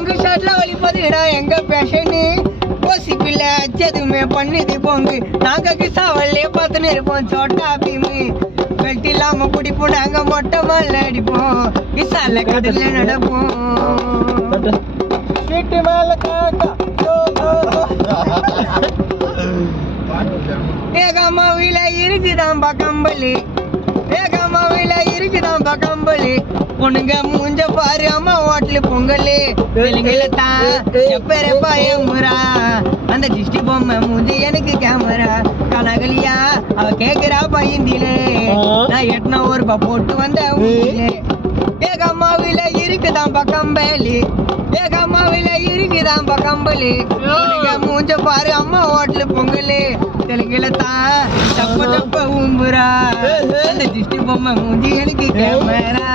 பங்கு ஷாட்ல வலிப்பதுடா எங்க பேஷனு கோசி பிள்ளை அச்சதுமே பண்ணுது போங்கு நாங்க கிசாவல்லே பார்த்துன்னு இருப்போம் சோட்டா பீமு வெட்டி இல்லாம குடிப்போம் நாங்க மொட்டை மால அடிப்போம் கிசால கடல்ல நடப்போம் வீட்டு மேல காக்கா ஏகமாவில இருக்குதான் பக்கம்பலி ஏகமாவில இருக்குதான் பக்கம்பலி பொண்ணுங்க மூஞ்ச பாரு அம்மா ஹோட்டலு பொங்கல் தெலுங்குல தான் எப்பரே பயமுறா அந்த திஷ்டி பொம்மை மூஞ்சி எனக்கு கேமரா கனகலியா அவ கேக்குறா பயந்திலே நான் 800 ரூபாய் போட்டு வந்த ஊரிலே ஏகமாவில இருக்குதான் பக்கம்பலி ஏகமாவில இருக்குதான் பக்கம்பலி பொண்ணுங்க மூஞ்ச பாரு அம்மா ஹோட்டலு பொங்கல் தெலுங்குல தான் தப்ப தப்ப ஊம்புறா அந்த திஷ்டி பொம்மை மூஞ்சி எனக்கு கேமரா